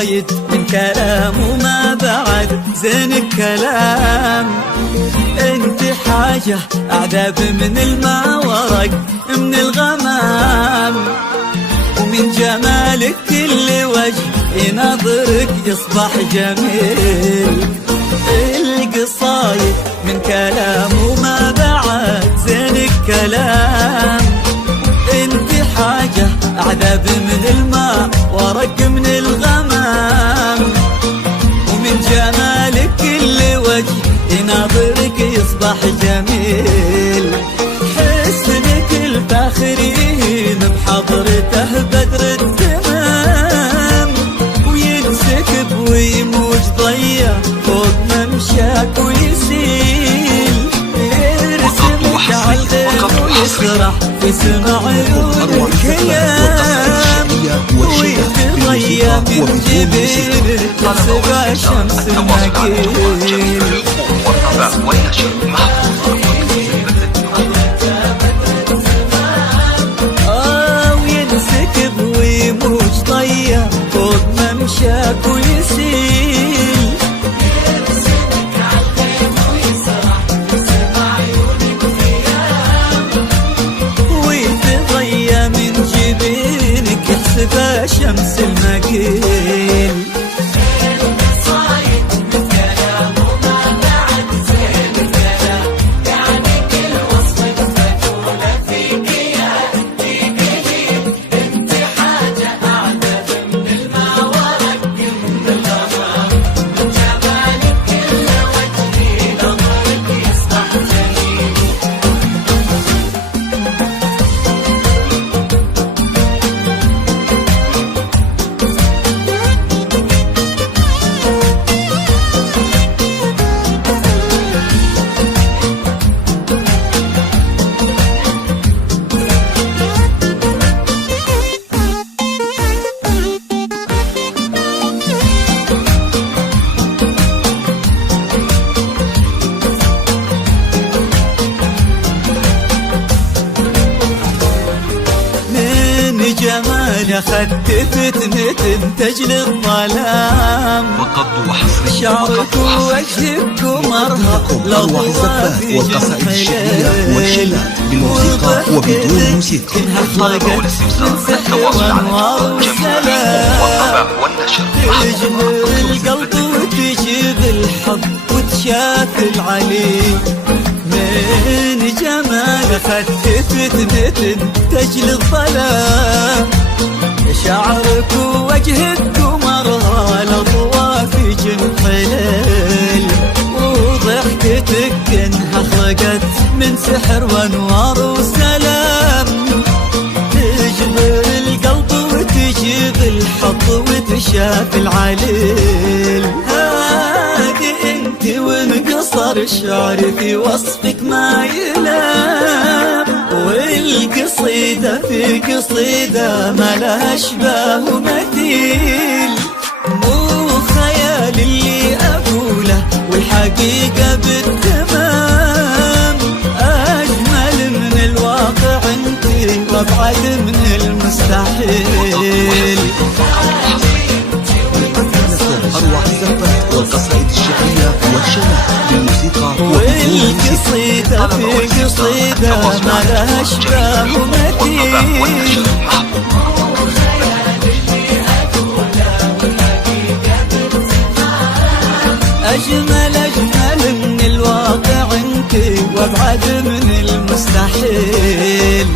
صايد من كلام وما بعد زين الكلام. انت حاجة أعذب من الماء ورق من الغمام، ومن جمالك كل وجه يناظرك يصبح جميل. القصايد من كلام وما بعد زين الكلام. انت حاجة أعذب من الماء ورق من الغمام، ومن جمالك كل وجه يناظرك يصبح جميل. حسنك الفاخرين بحضرته بدر التمام، وينسكب ويموج ضيا فوق ممشاك ويسيل. يرسمك عالغير ويسرح في سمع عيونك كلام، ويتضيا من جبينك تحسب شمس المقيل. وينسكب ويموج ضيا فوق ممشاك ويسيل. ويتضيا من جبينك يحسبها شمس المقيل. جمال أخذت فتنة تجلي الظلام، شعرك ووجهك ومرها لضوى في جنحين، وبدون موسيقى كنها خلقت من سحر وانوار وسلام. تجمل القلب وتجيب الحب وتشاف العلي. من جمال أخذت فتنة تجلي الظلام، شعرك ووجهك ومرها لضوى في جنح ليل، وضحكتك كأنها خلقت من سحر وانوار وسلام. تجبر القلب وتجيب الحب وتشاف العليل. هادي انت وانقصر الشعر في وصفك ما يلام، والقصيدة في قصيدة ما لها اشباه ومثيل. مو خيال اللي اقوله والحقيقة بالتمام، اجمل من الواقع انت وابعد من المستحيل. أروع الزفات والقصائد الشعرية والشعر بالموسيقى والقصيدة في قصيدة ما لها اشباه ومثيل. أجمل من الواقع انت وابعد من المستحيل.